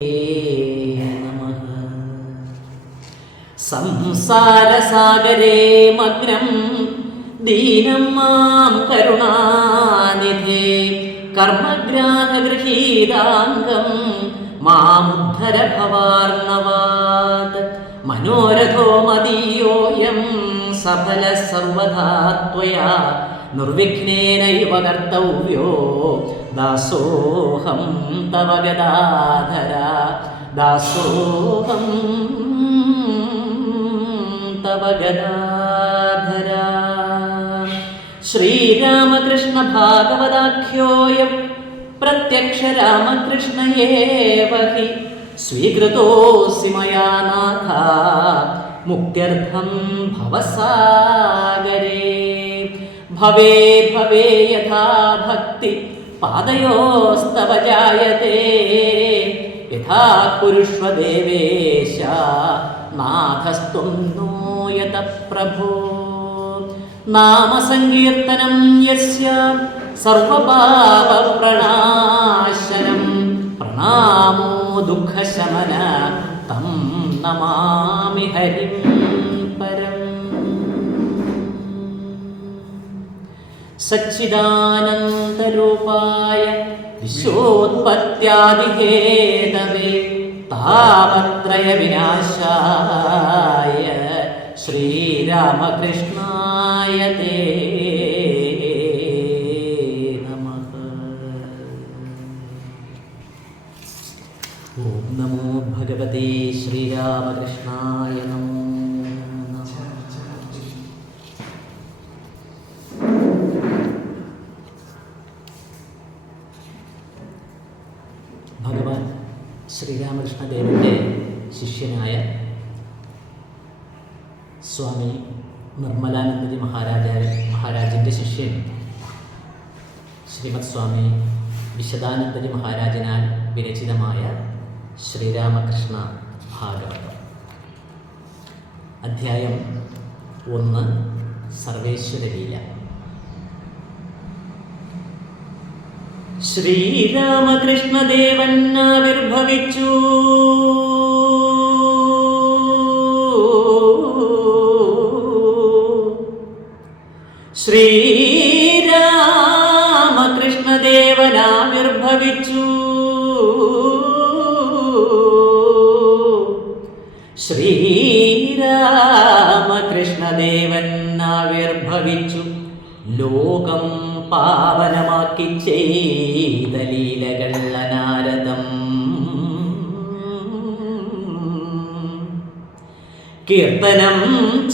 നമഃ. സംസാരസാഗരേ മഗ്നം ദീനം മാം കരുണാനിധേ കർമ്മഗ്രാഹഗൃഹീതാംഗം മാമുദ്ധര ഭവാർണവാത്. മനോരഥോ മദീയോയം സഫല സർവധാ ത്വയാ നിർവിഘ്നേനൈവ കർത്തവ്യോ ദാസോഹം തവ ഗദാധര. ദാസോഹം തവ ഗദാധര. ശ്രീരാമകൃഷ്ണ ഭാഗവതാഖ്യോയം പ്രത്യക്ഷ രാമകൃഷ്ണ ഏവ ഹി സ്വീകൃതോऽസി മയാ നാഥ മുക്ത്യർത്ഥം ഭവസാഗരേ. ഭവേ ഭവേ യഥാ ഭക്തി പാദയോസ്തവ ജായതേ യഥാ കുരുഷ്വ ദേവേശ നാഥസ്ത്വം നോ യത പ്രഭോ. നാമസങ്കീർത്തനം യസ്യ സർവപാപപ്രണാശനം പ്രണാമോ ദുഃഖശമന തം നമാമി ഹരിം പരം. സച്ചിദാനന്ദരൂപായ വിശ്വോത്പത്യാദിഹേതവേ താപത്രയ വിനാശായ ശ്രീരാമകൃഷ്ണായ തേ നമഃ. ഓം നമോ ഭഗവതേ ശ്രീരാമകൃഷ്ണായ നമോ. ഭഗവാൻ ശ്രീരാമകൃഷ്ണദേവൻ്റെ ശിഷ്യനായ സ്വാമി നിർമ്മലാനന്ദജി മഹാരാജിൻ്റെ ശിഷ്യൻ ശ്രീമദ് സ്വാമി വിശദാനന്ദജി മഹാരാജനാൽ വിരചിതമായ ശ്രീരാമകൃഷ്ണ ഭാഗവതം. അധ്യായം 1 സർവേശ്വരലീല. ശ്രീരാമകൃഷ്ണദേവൻ ആവിർഭവിച്ചു. ശ്രീരാമകൃഷ്ണദേവൻ ആവിർഭവിച്ചു. ശ്രീരാമകൃഷ്ണദേവൻ ആവിർഭവിച്ചു. ലോകം പാവനമാക്കി ചെയ്ത ലീലകൾ അനാരതം. കീർത്തനം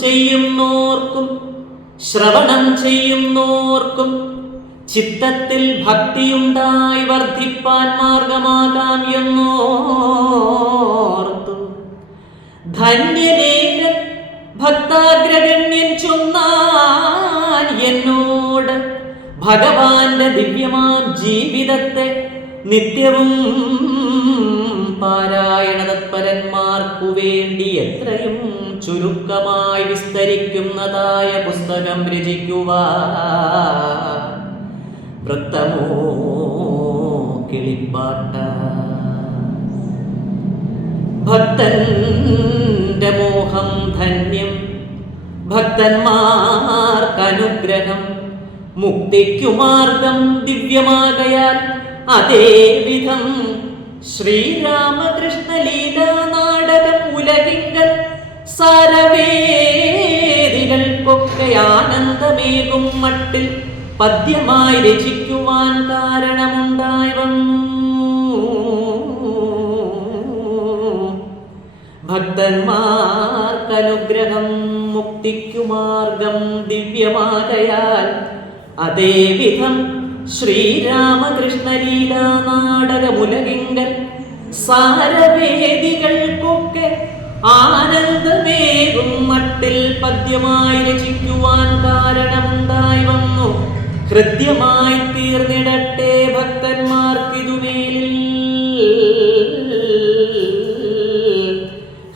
ചെയ്യുന്നോർക്കും ശ്രവണം ചെയ്യുന്നോർക്കും ചിത്തത്തിൽ ഭക്തിയുണ്ടായി വർദ്ധിപ്പാൻ മാർഗമാകാം എന്നോർത്തു. ധന്യനേക ഭക്താഗ്രഗണ്യൻ ചൊന്നാൻ എന്നോട് ഭഗവാന്റെ ദിവ്യമാം ജീവിതത്തെ നിത്യവും പാരായണ തത്പരന്മാർക്കു വേണ്ടി എത്രയും ചുരുക്കമായി വിസ്തരിക്കുന്നതായ പുസ്തകം രചിക്കുവാൻ വൃത്തമോ കിളിപ്പാട്ട. ഭക്തന്റെ മോഹം ധന്യം, ഭക്തന്മാർക്കനുഗ്രഹം, മുക്തിക്കു മാർഗം ദിവ്യമാകയാൽ അതേ വിധം ശ്രീരാമകൃഷ്ണ ലീലാ നാടകം ഉലകിങ്കൽ സാരവേദികൾക്കൊക്കെ ആനന്ദമേകും മട്ടിൽ പദ്യമായി രചിക്കുവാൻ കാരണമുണ്ടായി വന്നു. ഭക്തന്മാർക്കനുഗ്രഹം, മുക്തിക്കു മാർഗം ദിവ്യമാകയാൽ അതേ വിധം ശ്രീരാമകൃഷ്ണ ലീലാ നാടകമുലകിങ്കൽ സാരവേദികൾക്കൊക്കെ ആനന്ദമേകും മട്ടിൽ പദ്യമായി രചിക്കുവാൻ കാരണമുണ്ടായി വന്നു. ഹൃദ്യമായി തീർന്നിടട്ടെ ഭക്തന്മാർക്കിതുമേലിൽ,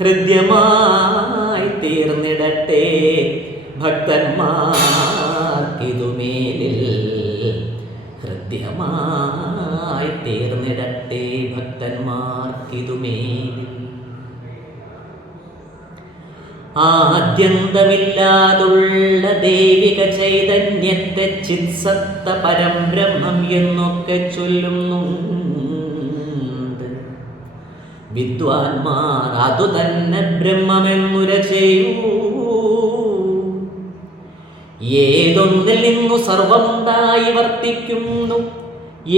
ഹൃദ്യമായി തീർന്നിടട്ടെ ഭക്തന്മാർക്കിതുമേലിൽ. ഹൃദ്യമായി തീർന്നിടട്ടെ ഭക്തന്മാർക്കിതുമേൽ. ആദ്യന്തമില്ലാതുള്ള ദൈവിക ചൈതന്യത്തെ ചിത്സത്ത പരംബ്രഹ്മം എന്നൊക്കെ ചൊല്ലുന്നുണ്ട് വിദ്വാൻമാർ. അതുതന്നെ ബ്രഹ്മമെന്നുര ചെയ്യൂ. ഏതൊന്നിൽ നിന്നു സർവമുണ്ടായി വർത്തിക്കുന്നു,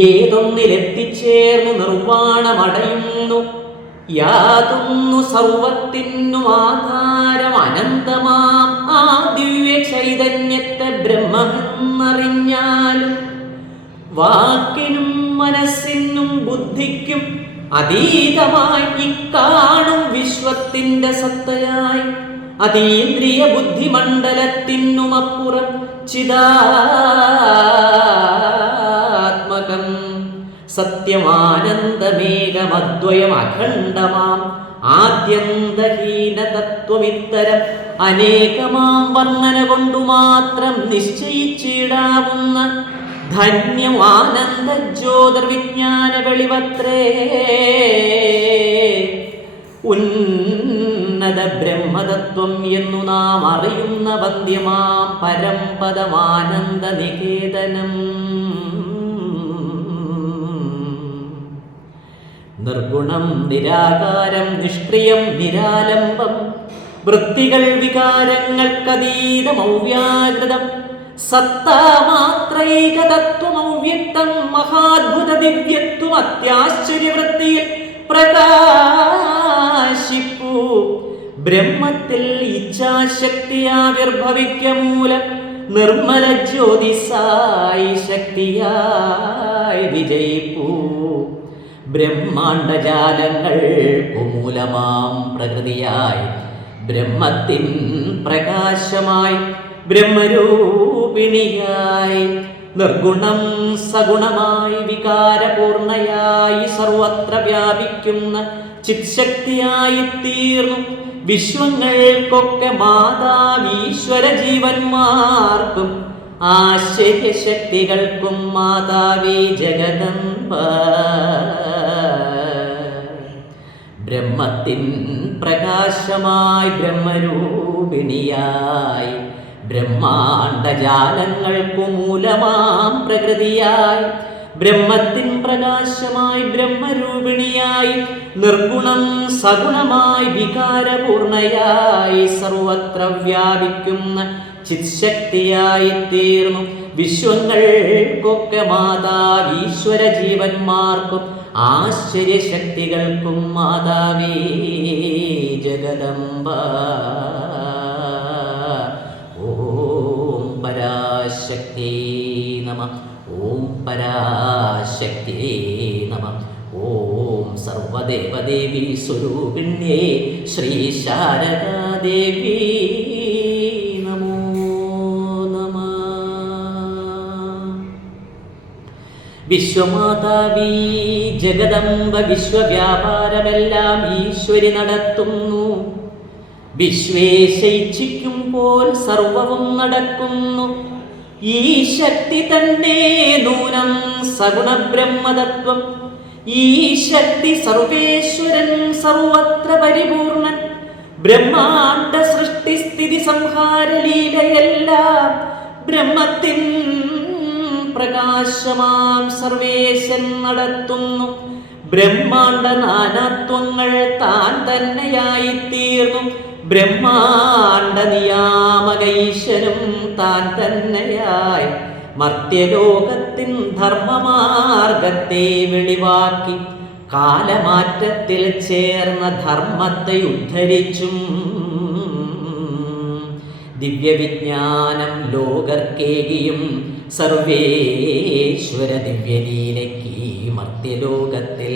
ഏതൊന്നിലെത്തിച്ചേർന്നു നിർവാണമടയുന്നു. യാതൊന്നു സർവത്തിനും ആധാരം അനന്തമാം ആ ദിവ്യ ചൈതന്യത്തെ ബ്രഹ്മമെന്നറിഞ്ഞാലും വാക്കിനും മനസ്സിനും ബുദ്ധിക്കും അതീതമായി ഇക്കാണും വിശ്വത്തിന്റെ സത്തയായി അതീന്ദ്രിയ ബുദ്ധിമണ്ഡലത്തിനുമപ്പുറം ചിദാത്മകം സത്യമാനന്ദമേകമദ്വയം അഖണ്ഡമാം ആദ്യന്തഹീന തത്വമിത്തരം അനേകമാം വർണ്ണന കൊണ്ടു മാത്രം നിശ്ചയിച്ചിടാവുന്ന ധന്യം ആനന്ദ ജ്യോതിർവിജ്ഞാന വെളിവത്രേ. ഉന്നത ബ്രഹ്മതത്വം എന്നു നാം അറിയുന്ന വന്ദ്യമാം പരംപദമാനന്ദ നികേതനം. നിർഗുണം നിരാകാരം നിഷ്ക്രിയം നിരാലംബം വൃത്തികൾ വികാരങ്ങൾക്കതീതമൗവ്യാകൃതം സത്താമാത്രൈകതത്വമൗവ്യക്തം മഹാദ്ഭുത ദിവ്യത്വം അത്യാശ്ചര്യവൃത്തിയിൽ പ്രകാശിപ്പൂ. ബ്രഹ്മത്തിൽ ഇച്ഛാശക്തിയാവിർഭവിക്ക മൂലം നിർമ്മല ജ്യോതിസായി ശക്തിയായി വിജയിപ്പൂ. ബ്രഹ്മാണ്ഡജാലങ്ങൾക്കു മൂലമാം പ്രകൃതിയായി ബ്രഹ്മത്തിൻ പ്രകാശമായി ബ്രഹ്മരൂപിണിയായി നിർഗുണം സഗുണമായി വികാരപൂർണയായി സർവത്ര വ്യാപിക്കുന്ന ചിത്ശക്തിയായി തീർന്നു. വിശ്വങ്ങൾക്കൊക്കെ മാതാവീശ്വര ജീവന്മാർക്കും ആശ്ചര്യശക്തികൾക്കും മാതാവീ ജഗദംബ. ബ്രഹ്മത്തിൻ പ്രകാശമായി ബ്രഹ്മരൂപിണിയായി ബ്രഹ്മാണ്ഡജാലങ്ങൾക്കു മൂലമാം പ്രകൃതിയായി ബ്രഹ്മത്തിൻ പ്രകാശമായി ബ്രഹ്മരൂപിണിയായി നിർഗുണം സഗുണമായി വികാരപൂർണയായി സർവത്ര വ്യാപിക്കുന്ന ചിത്ശക്തിയായി തീർന്നു. വിശ്വങ്ങൾക്കൊക്കെ മാതാവീശ്വര ജീവന്മാർക്കും ആശ്ചര്യശക്തികൾക്കും മാതാവീ ജഗദംബ. ഓം പരാശക്തി നമഃ. ഓം പരാശക്തി നമഃ. ഓം സർവദേവദേവീ സ്വരൂപിണ്യേ ശ്രീ ശാരദാദേവി നമോ നമഃ. വിശ്വമാതാവീ ജഗദംബ വിശ്വവ്യാപാരമെല്ലാം ഈശ്വരി നടത്തുന്നു. വിശ്വേശയിച്ചിക്കുമ്പോൾ സർവവും നടക്കുന്നു. ഈ ശക്തി തന്നെ നൂനം സഗുണ ബ്രഹ്മതത്വം. ഈ ശക്തി സർവേശ്വരൻ സർവത്ര പരിപൂർണൻ. ബ്രഹ്മാണ്ഡ സൃഷ്ടിസ്ഥിതി സംഹാര ലീലയെല്ലാം ബ്രഹ്മത്തിൻ പ്രകാശമാം സർവേശൻ നടത്തുന്നു. ബ്രഹ്മാണ്ഡ നാനാത്വങ്ങൾ താൻ തന്നെയായി തീർന്നു. ബ്രഹ്മാണ്ഡ നിയാമകൈശ്വരം താൻ തന്നെയായി മർത്യലോകത്തിൻ ധർമ്മമാർഗത്തെ വെളിവാക്കി കാലമാറ്റത്തിൽ ചേർന്ന ധർമ്മത്തെ ഉദ്ധരിച്ചും ദിവ്യവിജ്ഞാനം ലോകർക്കേകിയും സർവേശ്വര ദിവ്യലീലയ്ക്ക് മർത്യലോകത്തിൽ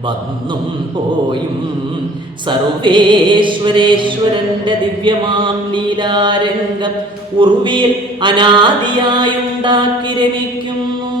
വന്നും പോയും സർവേശ്വരേശ്വരന്റെ ദിവ്യമാം ലീലാരംഗം ഉർവിയിൽ അനാദിയായുണ്ടാക്കി രമിക്കുന്നു.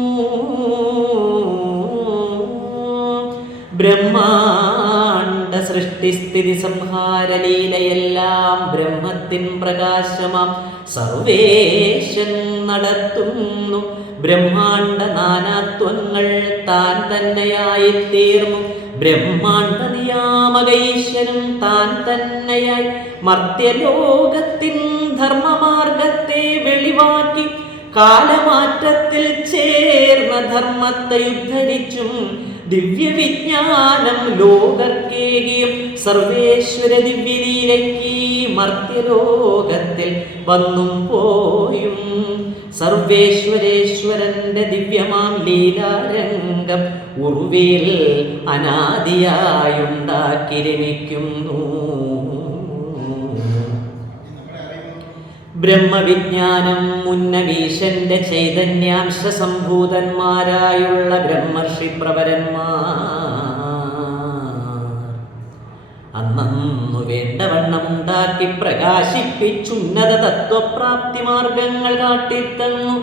ബ്രഹ്മാണ്ഡ സൃഷ്ടിസ്ഥിതി സംഹാര ലീലയെല്ലാം ബ്രഹ്മത്തിൻ പ്രകാശമാം സർവേശൻ നടത്തുന്നു. ബ്രഹ്മാണ്ട നാനാത്വങ്ങൾ താൻ തന്നെയായി തീർന്നു. ബ്രഹ്മാണ്ട നിയാമകൈശ്വരൻ താൻ തന്നെയായി മർത്യലോകത്തിൻ ധർമ്മമാർഗത്തെ വെളിവാക്കി കാലമാറ്റത്തിൽ ചേർന്ന ധർമ്മത്തെ ഉദ്ധരിച്ചും ദിവ്യവിജ്ഞാനം ലോകർക്കേകിയും സർവേശ്വര ദിവ്യലീലയ്ക്ക് മർത്യലോകത്തിൽ വന്നും പോയും സർവേശ്വരേശ്വരന്റെ ദിവ്യമാം ലീലാരംഗം ഉറുവിൽ അനാദിയായുണ്ടാക്കി രമിക്കുന്നു. ബ്രഹ്മവിജ്ഞാനം ഉന്നവീശന്റെ ചൈതന്യാംശ സംഭൂതന്മാരായുള്ള ബ്രഹ്മർഷി പ്രവരന്മാർ അന്നു വേണ്ടവണ്ണം ഉണ്ടാക്കി പ്രകാശിപ്പിച്ചുന്നത തത്വപ്രാപ്തി മാർഗങ്ങൾ കാട്ടിത്തന്നു.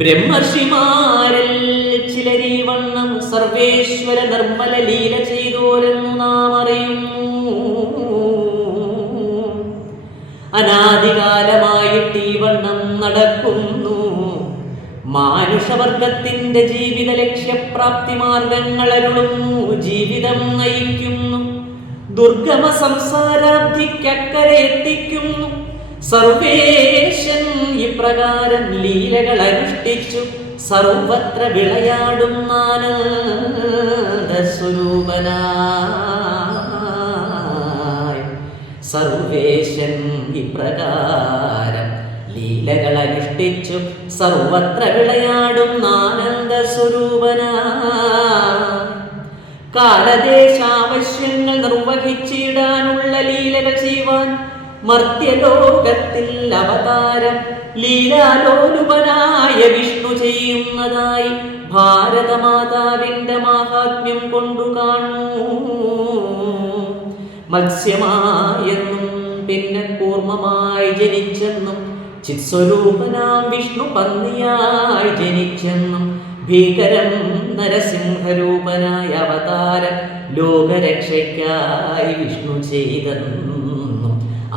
ബ്രഹ്മർഷിമാരിൽ ചിലരീ വണ്ണം സർവേശ്വര നിർമ്മല ലീല ചെയ്തോരെന്നു നാം അറിയുന്നു. അനാദികാലമായിട്ട് ഈ വണ്ണം നടക്കുന്നു. മാനുഷവർഗത്തിന്റെ ജീവിത ലക്ഷ്യപ്രാപ്തി മാർഗങ്ങൾ അരുളുന്നു, ജീവിതം നയിക്കുന്നു, ദുർഗമ സംസാരാബ്ധിക്കക്കരെ എത്തിക്കുന്നു. സർവേശൻ ഇപ്രകാരം ലീലകൾ അനുഷ്ഠിച്ചു സർവത്ര വിളയാടുന്ന ആനന്ദ സ്വരൂപനായി. സർവേശൻ ഇപ്രകാരം ലീലകൾ അനുഷ്ഠിച്ചു സർവത്ര വിളയാടുന്ന ആനന്ദ സ്വരൂപനായി. കാലദേശാവശ്യങ്ങൾ നിർവഹിച്ചിടാനുള്ള ലീലകൾ ചെയ്യുവാൻ മർത്യലോകത്തിൽ അവതാരം ലീലാലോലുപനായ വിഷ്ണു ചെയ്യുന്നതായി ഭാരതമാതാവിന്റെ മാഹാത്മ്യം കൊണ്ടു കാണൂ. മത്സ്യമായെന്നും പിന്നെ കൂർമ്മമായി ജനിച്ചെന്നും ചിത്സ്വരൂപനാം വിഷ്ണു പന്നിയായി ജനിച്ചെന്നും ഭീകരം നരസിംഹരൂപനായ അവതാരം ലോകരക്ഷയ്ക്കായി വിഷ്ണു ചെയ്തെന്നും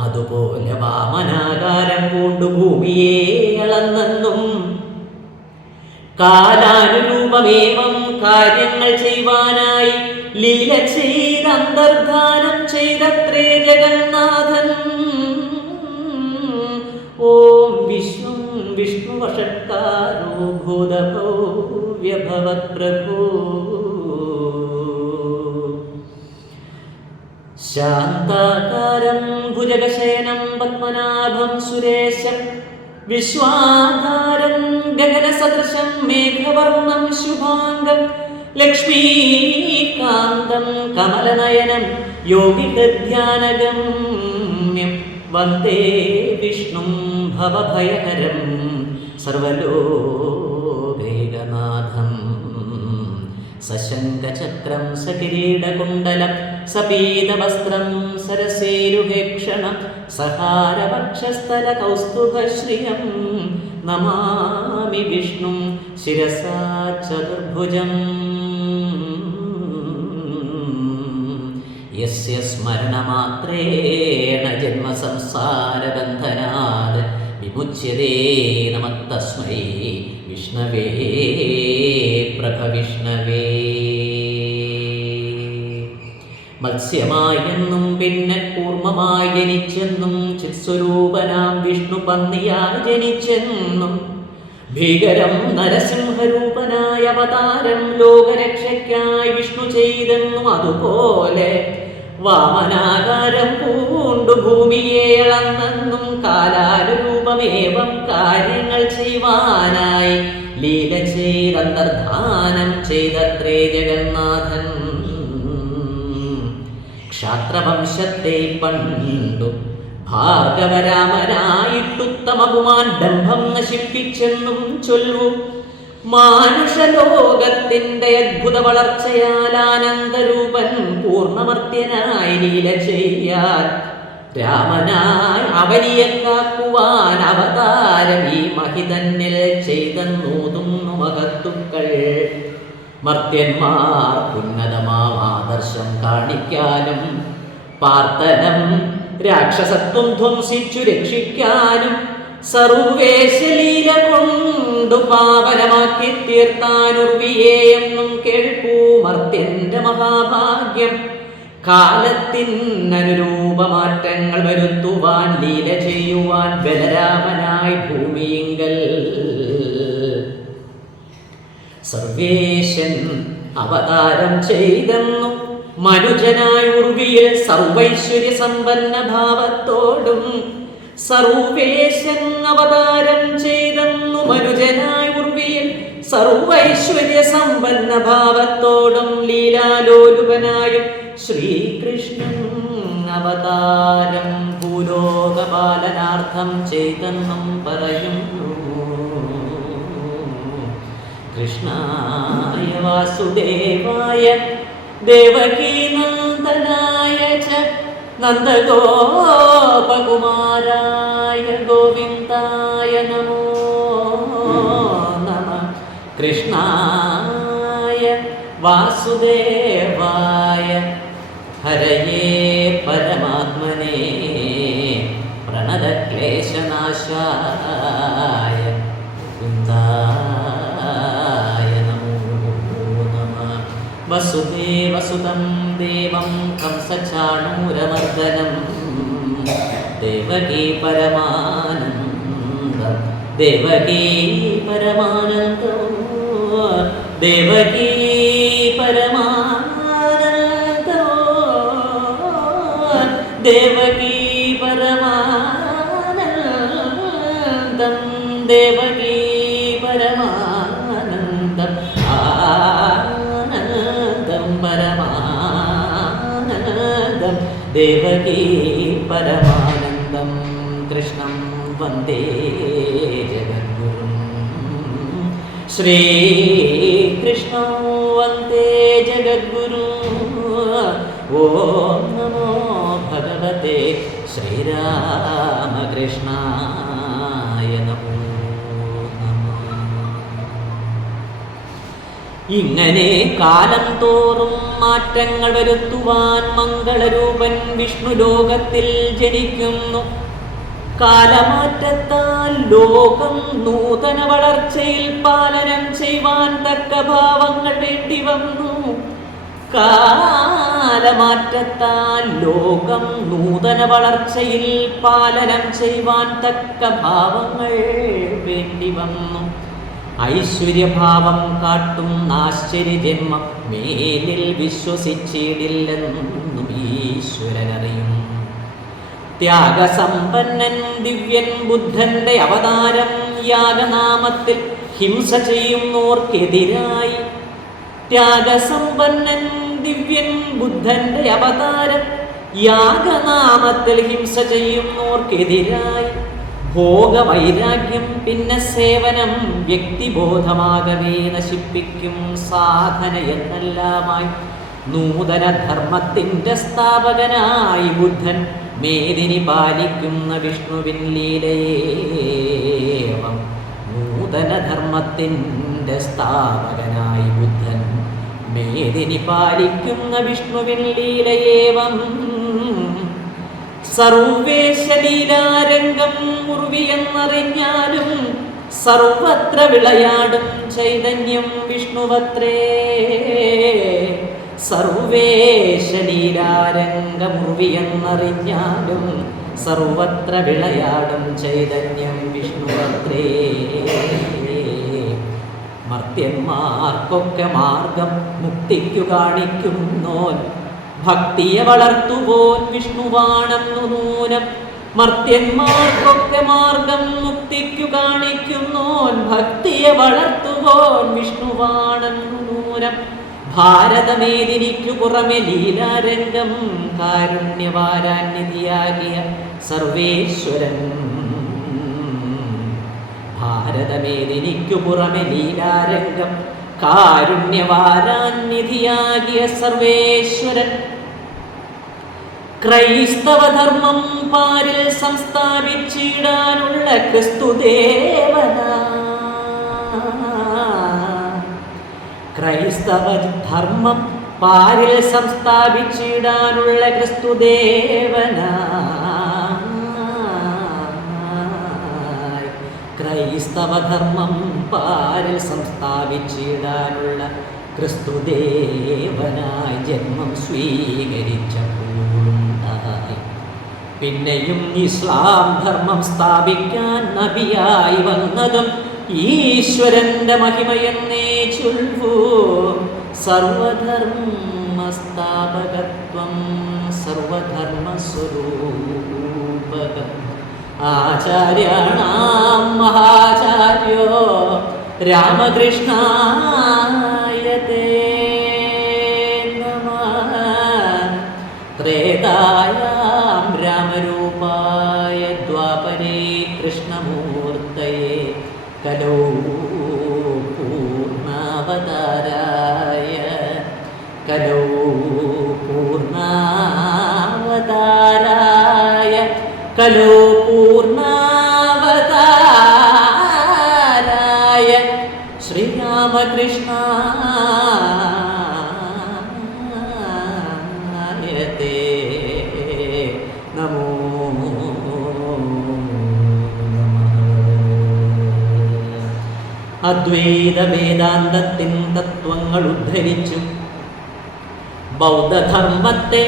അതുപോലെ വാമനാകാരം കൊണ്ടു ഭൂമിയെ അളന്നെന്നും കാലാനുരൂപമേവം കാര്യങ്ങൾ ചെയ്യുവാനായി ലീല ചെയ്ത് അന്തർധാനം ചെയ്തത്രേ ജഗന്നാഥൻ. ഓം വിഷ്ണു വിഷ്ണുവഷട്കാരോ ഭൂതഭവ്യഭവത്പ്രഭോ ശാന്താകാരം ഭുജഗശയനം പത്മനാഭം സുരേശം വിശ്വാധാരം ഗഗനസദൃശം മേഘവർണം ശുഭാംഗം ലക്ഷ്മീകാന്തം കമലനയനം യോഗിഹൃദ്ധ്യാനഗമ്യം വന്ദേ വിഷ്ണും ഭവഭയഹരം സർവലോകൈകനാഥം. സശങ്കചക്രം സകിരീടകുണ്ടലം സപീതവസ്ത്രം സരസേരുഹേക്ഷണം സഹാരവക്ഷസ്ഥല കൗസ്തുഭശ്രിയം നമാമി വിഷ്ണും ശിരസാ ചതുർഭുജം. യസ്യ സ്മരണമാത്രേണ ജന്മസംസാരബന്ധനാത് വിമുച്യതേ നമഃ തസ്മൈ വിഷ്ണവേ പ്രഭവിഷ്ണവേ. മത്സ്യമായെന്നും പിന്നെ കൂർമ്മമായി ജനിച്ചെന്നും ചിത്സ്വരൂപനാം വിഷ്ണു പന്നിയായി ജനിച്ചെന്നും ഭീകരം നരസിംഹരൂപനായ അവതാരം ലോകരക്ഷയ്ക്കായി വിഷ്ണു ചെയ്തെന്നും അതുപോലെ വാമനാകാരം പൂണ്ടു ഭൂമിയെ അളന്നെന്നും കാലാനുരൂപമേവം കാര്യങ്ങൾ ചെയ്യുവാനായി ലീല ചെയ്തന്തർധാനം ചെയ്തത്രേ ജഗന്നാഥൻ. ക്ഷാത്രവംശത്തെ പണ്ടു ഭാർഗവരാമനായിട്ടുത്തമപുമാൻ ഡംഭം നശിപ്പിച്ചെന്നും ചൊല്ലു. മാനുഷലോകത്തിന്റെ അദ്ഭുത വളർച്ചയാൽ ആനന്ദരൂപൻ പൂർണ്ണമർത്യനായി ലീല ചെയ്യാൻ രാമനായി അവനിയെ കാക്കുവാൻ അവതാരം ഈ മഹിതന്നിൽ ചെയ്തെന്നൂതുന്നു മഹത്തുക്കൾ. മർത്യന്മാർ ഉന്നതമാം ആദർശം കാണിക്കാനും പാർത്തനം രാക്ഷസത്വം ധ്വംസിച്ചു രക്ഷിക്കാനും സർവേശലീല കൊണ്ടു പാവനമാക്കി തീർത്താനുർവിയെന്നും കേൾക്കൂ മർത്യന്റെ മഹാഭാഗ്യം. കാലത്തിനനുരൂപമാറ്റങ്ങൾ വരുത്തുവാൻ ലീല ചെയ്യുവാൻ ബലരാമനായി ഭൂമിയിങ്കൽ സർവേശൻ അവതാരം ചെയ്തെന്നു മനുജനായ ഉർവിയിൽ സർവൈശ്വര്യ സമ്പന്ന ഭാവത്തോടും സർവേശൻ അവതാരം ചെയ്തെന്നു മനുജനായ ഉർവിയിൽ സർവൈശ്വര്യ സമ്പന്ന ഭാവത്തോടും ലീലാലോലുപനായും ശ്രീകൃഷ്ണൻ അവതാരം ഭൂലോകപാലനാർത്ഥം ചെയ്തെന്നും പറയുന്നു. കൃഷ്ണായ വാസുദേവായ ദേവകീനന്ദനായ ച നന്ദഗോപകുമാരായ ഗോവിന്ദായ നമോ നമഃ. കൃഷ്ണായ വാസുദേവായ ഹരയേ പരമാത്മനേ പ്രണതക്ലേശനാശായ മുകുന്ദായ നമോ നമഃ. വസുദേവസുതം ദേവം കംസചാണൂരമർദ്ദനം ദേവകീ പരമാനന്ദം ദേവകീ പരമാനന്ദം ദേവകീ പരമാനന്ദം ദേവകീ പരമാനന്ദം ദേവകീ പരമാനന്ദം ആനന്ദം പരമാനന്ദം ദേവകീ പരമാനന്ദം. കൃഷ്ണം വന്ദേ ജഗദ്ഗുരും ശ്രീകൃഷ്ണം വന്ദേ ജഗദ്ഗുരു. ഓം നമോ ഭഗവതേ ശ്രീരാമകൃഷ്ണായ നമോ നമഃ. ഇങ്ങനെ കാലം തോറും മാറ്റങ്ങൾ വരുത്തുവാൻ മംഗളരൂപൻ വിഷ്ണു ലോകത്തിൽ ജനിക്കുന്നു. കാലമാറ്റത്താൽ ലോകം നൂതന വളർച്ചയിൽ പാലനം ചെയ്യുവാൻ തക്ക ഭാവങ്ങൾ വേണ്ടി വന്നു. കാലമാറ്റത്താൽ ലോകം നൂതന വളർച്ചയിൽ പാലനം ചെയ്യുവാൻ തക്ക ഭാവങ്ങൾ വേണ്ടി വന്നു. ഐശ്വര്യഭാവം കാട്ടും ആശ്ചര്യജന്മം മേലിൽ വിശ്വസിച്ചിടില്ലെന്നും ഈശ്വരനറിയും. ത്യാഗസമ്പന്നൻ ദിവ്യൻ ബുദ്ധന്റെ അവതാരം യാഗനാമത്തിൽ ഹിംസ ചെയ്യുന്നോർക്കെതിരായി. ത്യാഗസമ്പന്നൻ ദിവ്യൻ ബുദ്ധന്റെ അവതാരം യാഗനാമത്തിൽ ഹിംസ ചെയ്യുന്നോർക്കെതിരായി. ഭോഗവൈരാഗ്യം പിന്നെ സേവനം വ്യക്തിബോധമാകവേ നശിപ്പിക്കും സാധന എന്നെല്ലാമായി നൂതന ധർമ്മത്തിൻ്റെ സ്ഥാപകനായി ബുദ്ധൻ മേദിനി പാലിക്കുന്ന വിഷ്ണുവിൻ ലീലയേവം. നൂതന ധർമ്മത്തിൻ്റെ സ്ഥാപകനായി ബുദ്ധൻ മേദിനി പാലിക്കുന്ന വിഷ്ണുവിൻ ലീലയേവം. സർവേശലീലാരംഗം മുറിവിയെന്നറിഞ്ഞാലും സർവത്ര വിളയാടും ചൈതന്യം വിഷ്ണുവത്രേ. സർവേശലീലാരംഗമുറിവിയെന്നറിഞ്ഞാലും സർവത്ര വിളയാടും ചൈതന്യം വിഷ്ണുവത്രേ. മർത്യന്മാർക്കൊക്കെ മാർഗം മുക്തിക്കു കാണിക്കുന്നോൻ ഭക്തിയെ വളർത്തുപോൻ വിഷ്ണുവാണെന്നു നൂനം. മർത്യന്മാർക്കൊക്കെ മാർഗം മുക്തിക്കു കാണിക്കുന്നോൻ ഭക്തിയെ വളർത്തുപോൻ വിഷ്ണുവാണെന്നു നൂനം. ഭാരതമേദിനിക്കു പുറമെ ലീലാരംഗം കാരുണ്യവാരാന്യതിയാകിയ സർവേശ്വരൻ. ഭാരതമേദിനിക്കു പുറമെ ലീലാരംഗം കാരുണ്യവാരാന്യതിയാകിയ സർവേശ്വരൻ. ക്രൈസ്തവധർമ്മം പാരിൽ സംസ്ഥാപിച്ചിടാനുള്ള ക്രിസ്തുദേവന. ക്രൈസ്തവ ധർമ്മം പാരിൽ സംസ്ഥാപിച്ചിടാനുള്ള ക്രിസ്തുദേവനായി, ക്രൈസ്തവധർമ്മം പാരിൽ സംസ്ഥാപിച്ചിടാനുള്ള ക്രിസ്തുദേവനായി ജന്മം സ്വീകരിച്ചപ്പോഴുണ്ടായി. പിന്നെയും ഇസ്ലാം ധർമ്മം സ്ഥാപിക്കാൻ നബിയായി വന്നതും ഈശ്വരന്റെ മഹിമയെന്നേ ചൊല്ലൂ. സർവധർമ്മസ്ഥാപകത്വം സർവധർമ്മസ്വരൂപകം ആചാര്യാണാം മഹാചാര്യോ രാമകൃഷ്ണായതേ നമഃ. ത്രേതായാം രാമരൂപായ ദ്വാപരേ കൃഷ്ണമൂർത്തയേ കലോ പൂർണ്ണാവതാരായ കലോ പൂർണ്ണാവതാരായ കലോ പൂർണ്ണാവതാരായ ശ്രീരാമകൃഷ്ണായതേ നമോ അദ്വൈത വേദാന്തത്തിൻ തത്വങ്ങൾ ഉദ്ധരിച്ചു ബൗദ്ധധർമ്മത്തെ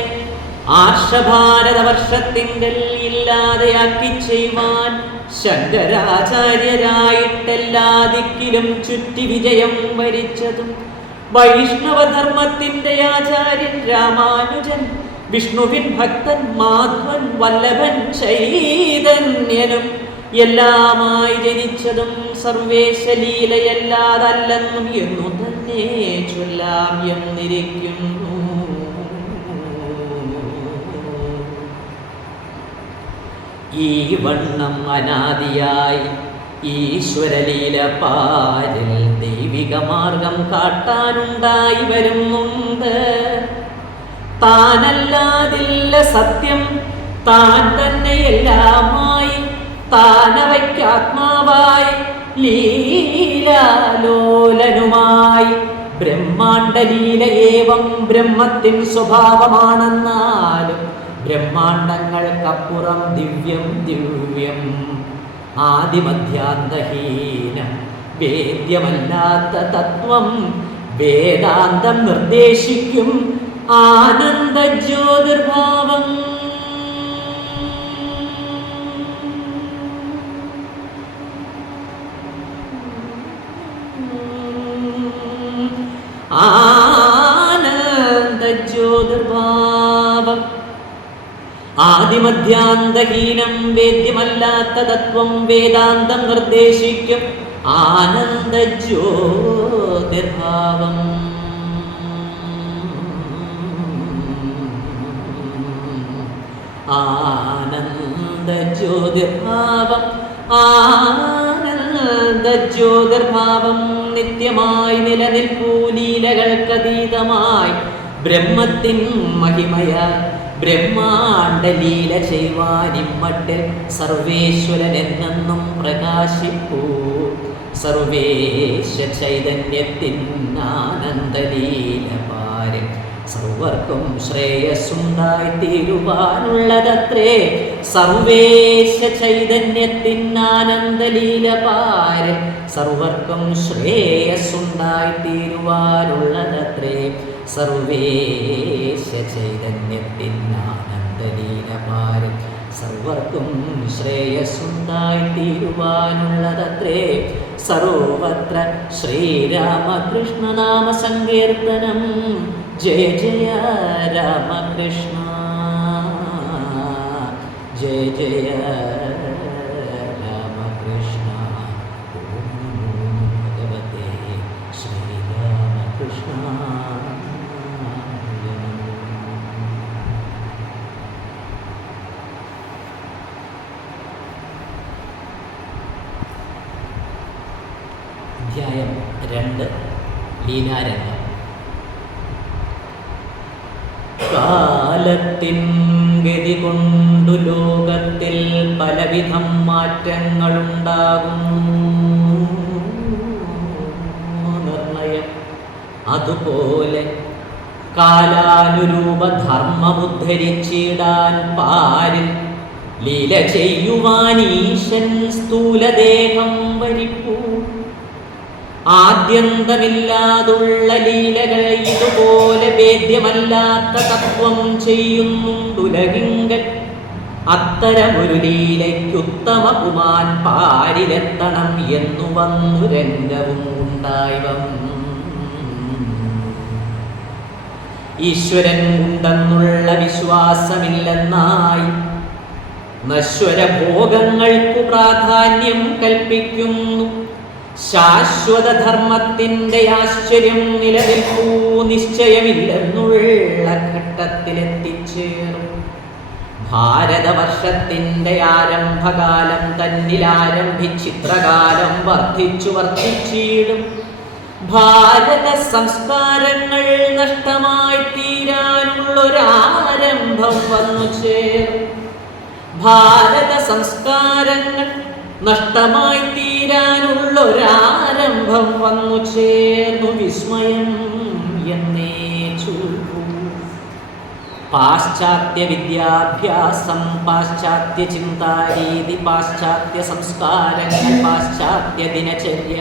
ആർഷഭാരതവർഷത്തിൻ്റെ ഇല്ലാതെയാക്കി ചെയ്യുവാൻ ശങ്കരാചാര്യരായിട്ടെല്ലാ ദിക്കിലും ചുറ്റി വിജയം വരിച്ചതും വൈഷ്ണവധർമ്മത്തിൻ്റെ ആചാര്യൻ രാമാനുജൻ, വിഷ്ണുവിൻ ഭക്തൻ മാധവൻ, വല്ലഭൻ ചൈതന്യനും എല്ലാമായി ജനിച്ചതും സർവേശലീലയല്ലാതല്ലെന്നും എന്നു തന്നെ ചൊല്ലാം എന്നിരിക്കുന്നു. ഈ വണ്ണം അനാദിയായി ഈശ്വരലീല പാരിൽ ദൈവിക മാർഗം കാട്ടാനുണ്ടായി വരുന്നുണ്ട്. താനല്ലാതില്ല സത്യം, താൻ തന്നെ എല്ലാമായി, താനവയ്ക്കാത്മാവായി ലീലാലോലനുമായി ബ്രഹ്മാണ്ഡലീല ഏവം ബ്രഹ്മത്തിൻ സ്വഭാവമാണെന്നാലും ബ്രഹ്മാണ്ഡങ്ങൾക്കപ്പുറം ദിവ്യം ദിവ്യം ആദിമധ്യാന്തഹീനം വേദ്യമല്ലാത്ത തത്വം വേദാന്തം നിർദ്ദേശിക്കും ആനന്ദ ജ്യോതിർഭാവം. ആനന്ദ ജ്യോതിർഭാവം ആദിമധ്യാന്തഹീനം വേദ്യമല്ലാത്ത തത്വം വേദാന്തം നിർദ്ദേശിക്കും ആനന്ദ ജ്യോതിർഭാവം. ആനന്ദ ജ്യോതിർഭാവം ആനന്ദ ജ്യോതിർഭാവം നിത്യമായി നിലനിൽപ്പൂ ലീലകൾക്കതീതമായി ബ്രഹ്മത്തിൻ മഹിമയ ബ്രഹ്മാണ്ഡലീല ചെയ്വാനിമ്മട്ടിൽ സർവേശ്വരൻ എന്നെന്നും പ്രകാശിപ്പൂ. സർവേശ ചൈതന്യത്തിൻ ആനന്ദലീല പാരിൽ സർവർക്കും ശ്രേയസ്സുണ്ടായി തീരുവാനുള്ളതത്രേ. സർവേശ ചൈതന്യത്തിൻ ആനന്ദലീല പാരിൽ സർവർക്കും ശ്രേയസ്സുണ്ടായി തീരുവാനുള്ളതത്രേ. സർവേശ ചൈതന്യത്തിൻ ആനന്ദലീല പാരിൽ സർവർക്കും ശ്രേയസ്സുണ്ടായി തീരുവാനുള്ളതത്രേ. സർവത്ര ശ്രീരാമകൃഷ്ണനാമ സങ്കീർത്തനം. ജയ ജയ രാമകൃഷ്ണ, ജയ ജയ രാമകൃഷ്ണ. ഓം നമോ ഭഗവതേ ശ്രീരാമകൃഷ്ണായ നമഃ. അധ്യായം 2 ലീലാരംഗം. കാലത്തിൻ ഗതി കൊണ്ടു ലോകത്തിൽ പലവിധം മാറ്റങ്ങളുണ്ടാകുന്നു. നിർണയം അതുപോലെ കാലാനുരൂപ ധർമ്മമുദ്ധരിച്ചിടാൻ പാരിൽ ലീല ചെയ്യുവാൻ ഈശൻ സ്ഥൂലദേഹം വരിപ്പൂ. ആദ്യന്തമില്ലാതുള്ള ലീലകൾ ഇതുപോലെ വേദ്യമല്ലാത്ത തത്വം ചെയ്യുന്നുണ്ടുലകിങ്കൽ. അത്തരമൊരു ലീലയ്ക്കുത്തമ കുമാൻ പാരിലെത്തണം എന്നു വന്നു രംഗവും ഉണ്ടായി വന്നു. ഈശ്വരൻ ഉണ്ടെന്നുള്ള വിശ്വാസമില്ലെന്നായി നശ്വര ഭോഗങ്ങൾക്കു പ്രാധാന്യം കൽപ്പിക്കുന്നു. ശാശ്വത ധർമ്മത്തിൻ്റെ ആശ്ചര്യം നിലനിൽപ്പൂ നിശ്ചയമില്ലെന്നുള്ള ഘട്ടത്തിലെത്തിച്ചേറും. ഭാരതവർഷത്തിൻ്റെ ആരംഭകാലം തന്നിലാരംഭിച്ചിത്രകാലം വർദ്ധിച്ചു വർദ്ധിച്ചിടും. ഭാരത സംസ്കാരങ്ങൾ നഷ്ടമായി തീരാനുള്ളൊരാരംഭം വന്നു ചേരും. ഭാരത സംസ്കാരങ്ങൾ നഷ്ടമായി തീരാനുള്ളൊരാരംഭം വന്നു ചേർന്നു. വിസ്മയം എന്നേ ചൊല്ലൂ. പാശ്ചാത്യ വിദ്യാഭ്യാസം, പാശ്ചാത്യ ചിന്താരീതി, പാശ്ചാത്യ സംസ്കാരങ്ങൾ, പാശ്ചാത്യ ദിനചര്യ,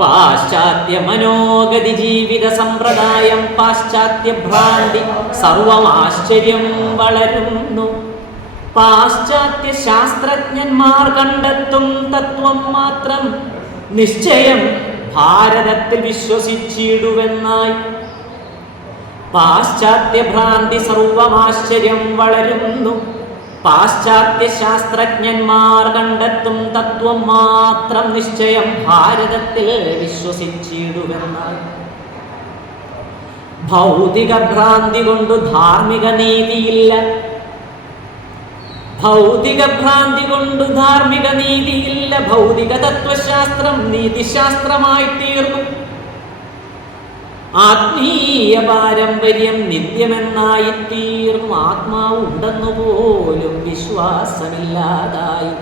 പാശ്ചാത്യ മനോഗതി, ജീവിത സമ്പ്രദായം, പാശ്ചാത്യ ഭ്രാന്തി സർവമാശ്ചര്യം വളരുന്നു. പാശ്ചാത്യ ശാസ്ത്രജ്ഞന്മാർ കണ്ടെത്തും തത്വം മാത്രം നിശ്ചയം ഭാരതത്തിൽ വിശ്വസിച്ചിടുവെന്നായി. പാശ്ചാത്യ ഭ്രാന്തി സർവമാശ്ചര്യം വളരുന്നു. പാശ്ചാത്യ ശാസ്ത്രജ്ഞന്മാർ കണ്ടെത്തും തത്വം മാത്രം നിശ്ചയം ഭാരതത്തിൽ വിശ്വസിച്ചിടുവെന്നായി. ഭൗതിക ഭ്രാന്തി കൊണ്ടു ധാർമ്മിക നീതിയില്ല. ഭൗതിക ഭ്രാന്തി കൊണ്ടു ധാർമ്മിക നീതിയില്ല. ഭൗതിക തത്വശാസ്ത്രം നീതിശാസ്ത്രമായി തീർന്നു. ആത്മീയ പാരമ്പര്യം നിത്യമെന്നായി തീർന്നു. ആത്മാവ് ഉണ്ടെന്നു പോലും വിശ്വാസമില്ലാതായി.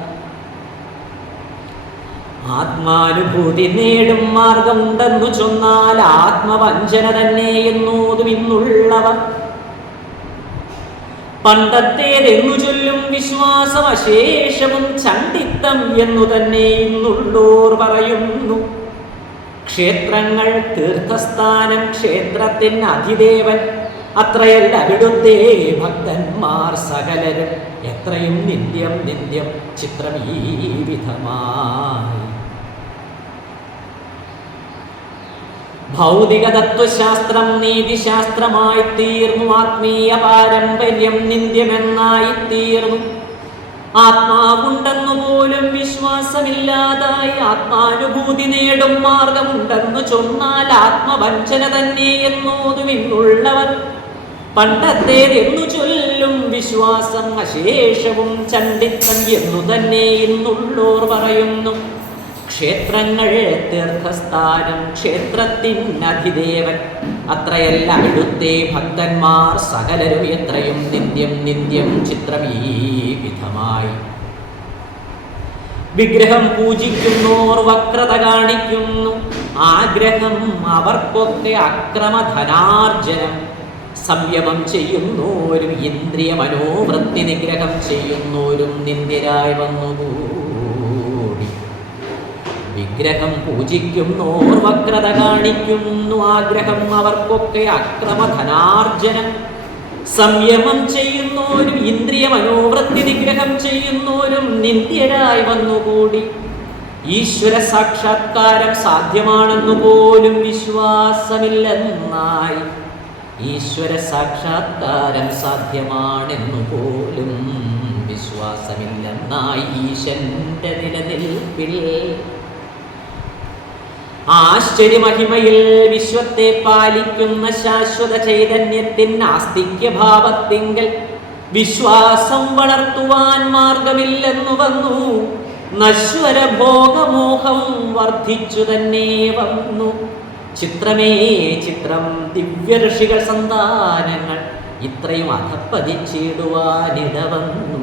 ആത്മാനുഭൂതി നേടും മാർഗമുണ്ടെന്നു ചൊന്നാൽ ആത്മവഞ്ചന തന്നെ എന്നോതും ഇന്നുള്ളവർ. പണ്ടത്തേതെന്നു ചൊല്ലും വിശ്വാസം അശേഷവും ചണ്ഡിത്തം എന്നു തന്നെ ഇന്നുള്ളോർ പറയുന്നു. ക്ഷേത്രങ്ങൾ തീർത്ഥസ്ഥാനം, ക്ഷേത്രത്തിന് അധിദേവൻ, അത്രയല്ല അവിടുത്തെ ഭക്തന്മാർ സകലരും. എത്രയും നിന്ദ്യം നിന്ദ്യം ചിത്രം ഈ വിധമായി. ഭൗതിക തത്വശാസ്ത്രം നീതിശാസ്ത്രമായി തീർന്നു. ആത്മീയ പാരമ്പര്യം നിന്ദ്യമെന്നായി തീർന്നു. ആത്മാവുണ്ടെന്നു പോലും വിശ്വാസമില്ലാതായി. ആത്മാനുഭൂതി നേടും മാർഗമുണ്ടെന്നു ചൊന്നാൽ ആത്മവഞ്ചന തന്നെ എന്നോതും ഇന്നുള്ളവർ. പണ്ടത്തേതെന്നു ചൊല്ലും വിശ്വാസം അശേഷവും ചണ്ഡിത്തം എന്നു തന്നെ ഇന്നുള്ളോർ പറയുന്നു. ക്ഷേത്രങ്ങൾ തീർത്ഥസ്ഥാനം, ക്ഷേത്രത്തിനധിദേവൻ, അത്രയല്ല അവിടുത്തെ ഭക്തന്മാർ സകലരും. എത്രയും നിന്ദ്യം നിന്ദ്യം ചിത്രം ഈ വിധമായി. വിഗ്രഹം പൂജിക്കുന്നോർ വക്രത കാണിക്കുന്നു. ആഗ്രഹം അവർക്കൊക്കെ അക്രമധനാർജനം. സംയമം ചെയ്യുന്നോരും ഇന്ദ്രിയ മനോവൃത്തി നിഗ്രഹം ചെയ്യുന്നോരും നിന്ദ്യരായി വന്നുകൂടി. വിഗ്രഹം പൂജിക്കുന്നോർ വക്രത കാണിക്കുന്നു. ആഗ്രഹം അവർക്കൊക്കെ അക്രമധനാർജനം. സംയമം ചെയ്യുന്നോരും ഇന്ദ്രിയ മനോവൃത്തി നിഗ്രഹം ചെയ്യുന്നോരും നിന്ദ്യരായി വന്നുകൂടി. ഈശ്വര സാക്ഷാത്കാരം സാധ്യമാണെന്നു പോലും വിശ്വാസമില്ലെന്നായി. ഈശ്വര സാക്ഷാത്കാരം സാധ്യമാണെന്നു പോലും വിശ്വാസമില്ലെന്നായി. ഈശന്റെ നിലനിൽപ്പിൽ ആശ്ചര്യമഹിമയിൽ വിശ്വത്തെ പാലിക്കുന്ന ശാശ്വത ചൈതന്യത്തിൻ ആസ്തിക്യഭാവത്തിങ്കൽ വിശ്വാസം വളർത്തുവാൻ മാർഗമില്ലെന്നു വന്നു. നശ്വര ഭോഗമോഹം വർദ്ധിച്ചു തന്നെ വന്നു. ചിത്രമേ ചിത്രം, ദിവ്യ ഋഷികൾ സന്താനങ്ങൾ ഇത്രയും അധപ്പതിച്ചിടുവാനിട വന്നു.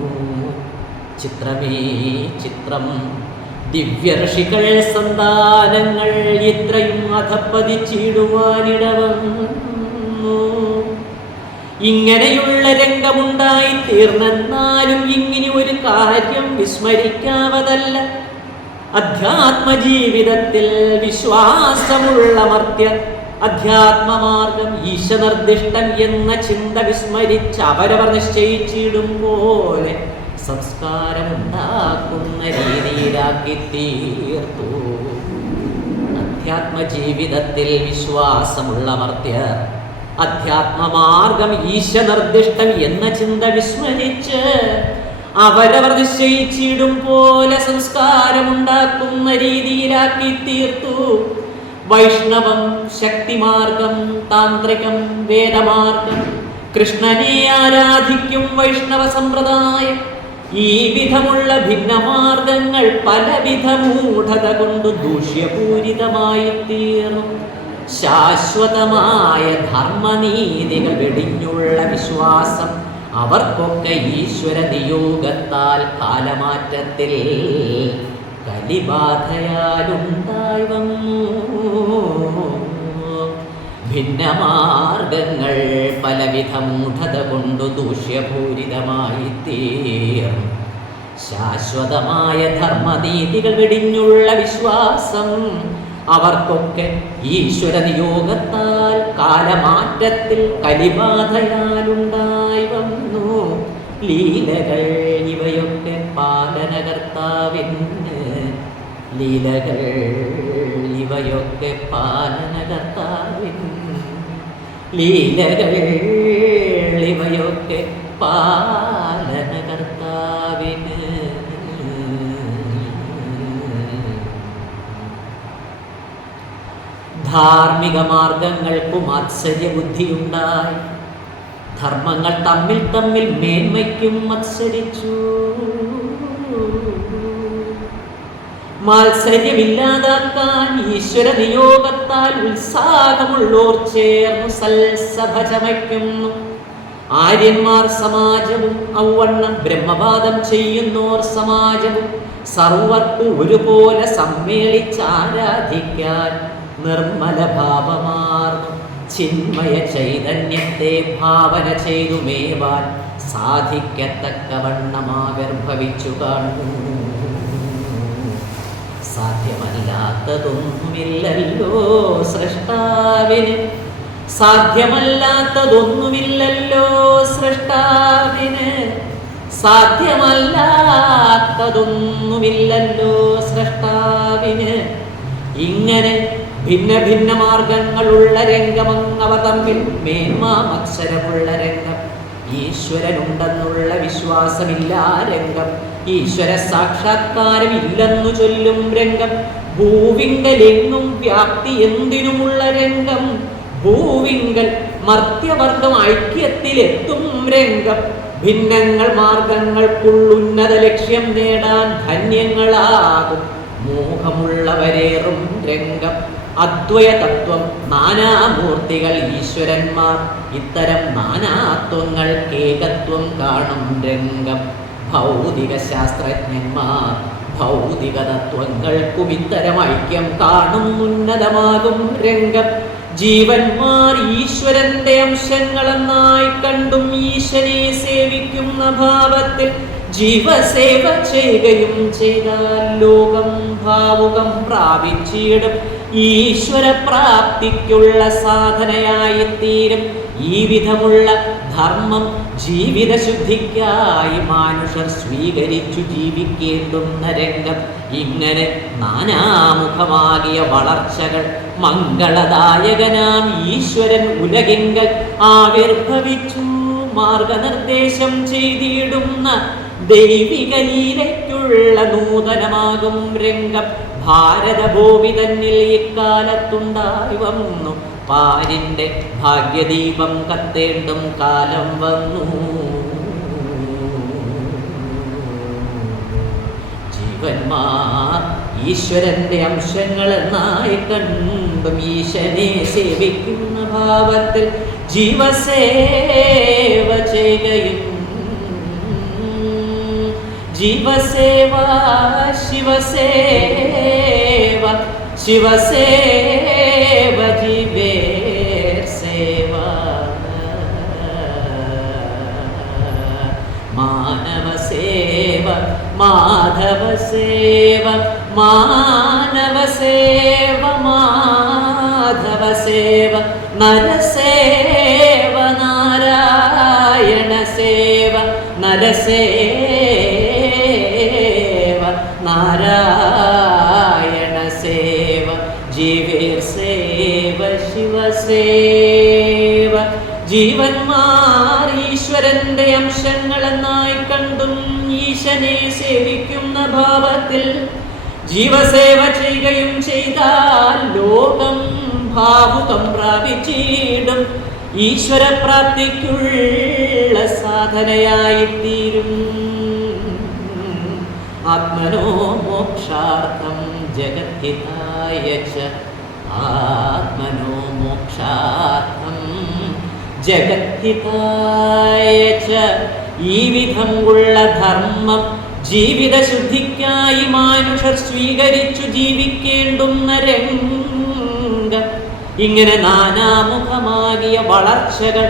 ചിത്രമേ ചിത്രം, ദിവ്യഋഷികൾ സന്താനങ്ങൾ ഇത്രയും അധപ്പതിച്ചിടുവാനിടവന്നു. ഇങ്ങനെയുള്ള രംഗമുണ്ടായി തീർന്നെന്നാലും ഇങ്ങനെ ഒരു കാര്യം വിസ്മരിക്കാവതല്ല. അധ്യാത്മജീവിതത്തിൽ വിശ്വാസമുള്ള മർത്യർ അധ്യാത്മമാർഗം ഈശനിർദ്ദിഷ്ടം എന്ന ചിന്ത വിസ്മരിച്ച് അവരവർ നിശ്ചയിച്ചിടും പോലെ സംസ്കാരമുണ്ടാക്കുന്ന രീതിയിലാക്കി തീർത്തു. അധ്യാത്മജീവിതത്തിൽ വിശ്വാസമുള്ള മർത്യർ അധ്യാത്മമാർഗം ഈശനിർദ്ദിഷ്ടം എന്ന ചിന്ത വിസ്മരിച്ച് അവരവർ നിശ്ചയിച്ചിടും പോലെ സംസ്കാരമുണ്ടാക്കുന്ന രീതിയിലാക്കി തീർത്തു. വൈഷ്ണവം, ശക്തിമാർഗം, താന്ത്രികം, വേദമാർഗം, കൃഷ്ണനെ ആരാധിക്കും വൈഷ്ണവ സമ്പ്രദായം, ഈ വിധമുള്ള ഭിന്നമാർഗങ്ങൾ പലവിധ മൂഢത കൊണ്ട് ദൂഷ്യപൂരിതമായി തീർന്നു. ശാശ്വതമായ ധർമ്മനീതികൾ വെടിഞ്ഞുള്ള വിശ്വാസം അവർക്കൊക്കെ ഈശ്വര നിയോഗത്താൽ കാലമാറ്റത്തിൽ കലിബാധയാലുണ്ടായി വന്നു. ഭിന്നമാർഗങ്ങൾ പലവിധ മൂഢത കൊണ്ടു ദൂഷ്യപൂരിതമായി തീർന്നു. ശാശ്വതമായ ധർമ്മനീതികൾ വെടിഞ്ഞുള്ള വിശ്വാസം അവർക്കൊക്കെ ഈശ്വര നിയോഗത്താൽ കാലമാറ്റത്തിൽ കലിബാധയാലുണ്ടായി വന്നു. ലീലകൾ ഇവയൊക്കെ പാലനകർത്താവിന്, ലീലകൾ ഇവയൊക്കെ പാലനകർത്താവിന്, ലീലകൾ ഇവയൊക്കെ പാലനകർത്താവിന്. ധാർമ്മിക മാർഗങ്ങൾക്കും ആശ്ചര്യബുദ്ധിയുണ്ടായി. ധർമ്മങ്ങൾ തമ്മിൽ തമ്മിൽ മേന്മയ്ക്കും മത്സരിച്ചു. മാത്സര്യമില്ലാതാക്കാൻ ഈശ്വര നിയോഗത്താൽ ഉത്സാഹമുള്ളോർ ചേർന്നു സൽസഭ ചമയ്ക്കുന്നു. ആര്യന്മാർ സമാജവും ഔവണ്ണം ബ്രഹ്മവാദം ചെയ്യുന്നോർ സമാജവും സർവർക്കും ഒരുപോലെ സമ്മേളിച്ചാരാധിക്കാൻ നിർമ്മല ഭാവമാർന്നു ചിന്മയ ചൈതന്യത്തെ ഭാവന ചെയ്തു മേവാൻ സാധിക്കത്തക്കവണ്ണമാവിർഭവിച്ചു കാണുന്നു. സാധ്യമല്ലാത്തതൊന്നുമില്ലല്ലോ സൃഷ്ടാവിന്, സാധ്യമല്ലാത്തതൊന്നുമില്ലല്ലോ സൃഷ്ടാവിന്, സാധ്യമല്ലാത്തതൊന്നുമില്ലല്ലോ സൃഷ്ടാവിന്. ഇങ്ങനെ ഭിന്ന ഭിന്ന മാർഗങ്ങളുള്ള രംഗമങ്ങവ തമ്മിൽ മേന്മാമത്സരമുള്ള രംഗം. ഈശ്വരനുണ്ടെന്നുള്ള വിശ്വാസമില്ലാ രംഗം, ഈശ്വര സാക്ഷാത്കാരം ഇല്ലെന്നു ചൊല്ലും രംഗം, ഭൂവിങ്കലെങ്ങും വ്യാപ്തി എന്തിനുമുള്ള രംഗം, ഭൂവിങ്കൽ മർത്യവർഗം ഐക്യത്തിലെത്തും രംഗം. ഭിന്നങ്ങൾ മാർഗങ്ങൾക്കുള്ളുന്നത ലക്ഷ്യം നേടാൻ ധന്യങ്ങളാകും മോഹമുള്ളവരേറും രംഗം. അദ്വയ തത്വം, നാനാമൂർത്തികൾ ഈശ്വരന്മാർ, ഇത്തരം നാനാത്വങ്ങൾ ഏകത്വം കാണും രംഗം. ഭൗതിക ശാസ്ത്രജ്ഞന്മാർ ഭൗതിക തത്വങ്ങൾക്കും ഇത്തരം ഐക്യം കാണും ഉന്നതമാകും രംഗം. ജീവന്മാർ ഈശ്വരന്റെ അംശങ്ങളെന്നായി കണ്ടും ഈശനെ സേവിക്കുന്ന ഭാവത്തിൽ ജീവസേവ ചെയ്യുകയും ചെയ്താൽ ലോകം ഭാവുകം പ്രാപിച്ചിടും, ഈശ്വര പ്രാപ്തിക്കുള്ള സാധനയായി തീരും. ഈ വിധമുള്ള ധർമ്മം ജീവിതശുദ്ധിക്കായി മനുഷ്യർ സ്വീകരിച്ചു ജീവിക്കേണ്ടുന്ന രംഗം. ഇങ്ങനെ നാനാമുഖമാകിയ വളർച്ചകൾ മംഗളദായകനാം ഈശ്വരൻ ഉലകിങ്കൽ ആവിർഭവിച്ചു മാർഗനിർദ്ദേശം ചെയ്തിടുന്ന ദൈവിക ലീലയ്ക്കുള്ള നൂതനമാകും രംഗം. ഭാരതഭൂമി തന്നിൽ ഇക്കാലത്തുണ്ടായി വന്നു, പാരിന്റെ ഭാഗ്യദീപം കത്തേണ്ടും കാലം വന്നു. ജീവന്മാർ ഈശ്വരന്റെ അംശങ്ങളെന്നായി കണ്ടും ഈശനെ സേവിക്കുന്ന ഭാവത്തിൽ ജീവസേവ ചെയ്യുകയും ജീവസേവ ശിവസേവ ശിവസേവ ജീവേർ സേവ മാനവസേവ മാധവസേവ മാനവസേവ മാധവസേവ നരസേവ നാരായണ സേവ നരസേവ നാരായണ സേവ ജീവേർ സേവ ശിവസേവ ജീവന്മാർ ഈശ്വരന്റെ അംശങ്ങളെന്നായി കണ്ടും ഈശനെ സേവിക്കുന്ന ഭാവത്തിൽ ജീവസേവ ചെയ്യുകയും ചെയ്താൽ ലോകം ഭാവുകം പ്രാപിച്ചിടും ഈശ്വരപ്രാപ്തിക്കുള്ള സാധനയായിത്തീരും. ആത്മനോ മോക്ഷാർത്ഥം ജഗദ്ധിതായ ച ആത്മനോ മോക്ഷാർത്ഥം ജഗദ്ധിതായ ച ഈ വിധം ഉള്ള ധർമ്മം ജീവിതശുദ്ധിക്കായി മാനുഷർ സ്വീകരിച്ചു ജീവിക്കേണ്ടുന്ന രംഗം. ഇങ്ങനെ നാനാമുഖമാകിയ വളർച്ചകൾ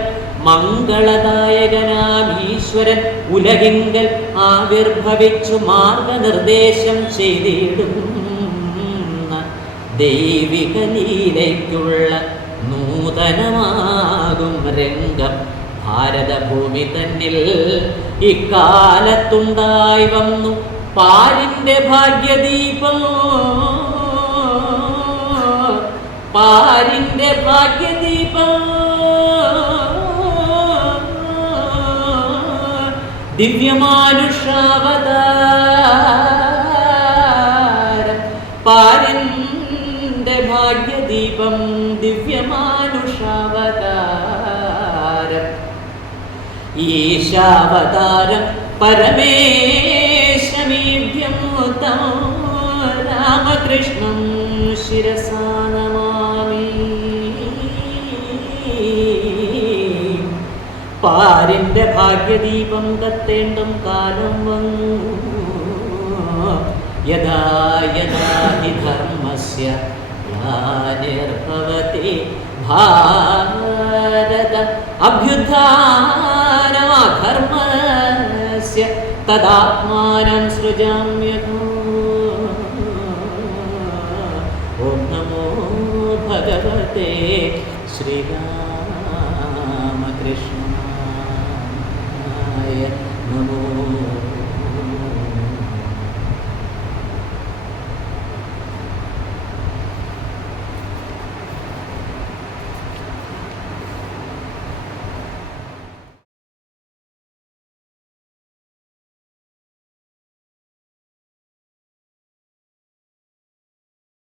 മംഗളദായകനാം ഈശ്വരൻ ഉലകിങ്കൽ ആവിർഭവിച്ചു മാർഗനിർദ്ദേശം ചെയ്തിടുന്ന ദൈവിക ലീലയ്ക്കുള്ള നൂതനമാകും രംഗം ഭാരതഭൂമി തന്നിൽ ഇക്കാലത്തുണ്ടായി വന്നു. പാരിന്റെ ഭാഗ്യദീപം പാരിന്റെ ഭാഗ്യദീപം ദിവ്യമാനുഷാവതാരം പാരിന്റെ ഭാഗ്യദീപം ദിവ്യമാനുഷാവതാരം ഈശാവതാരം പരമേശമീഭ്യം രാമകൃഷ്ണം ശിരസാ നമാമി. പാരിന്റെ ഭാഗ്യദീപം കത്തേണ്ടും കാലം വന്നു. യഥാ യഥാ ഹി ധർമ്മസ്യ ഗ്ലാനിർഭവതി ഭാരത അഭ്യുത്ഥാനമധർമ്മസ്യ തദാത്മാനം സൃജാമ്യഹം. ഓം നമോ ഭഗവതേ ശ്രീരാമകൃഷ്ണായ നമോ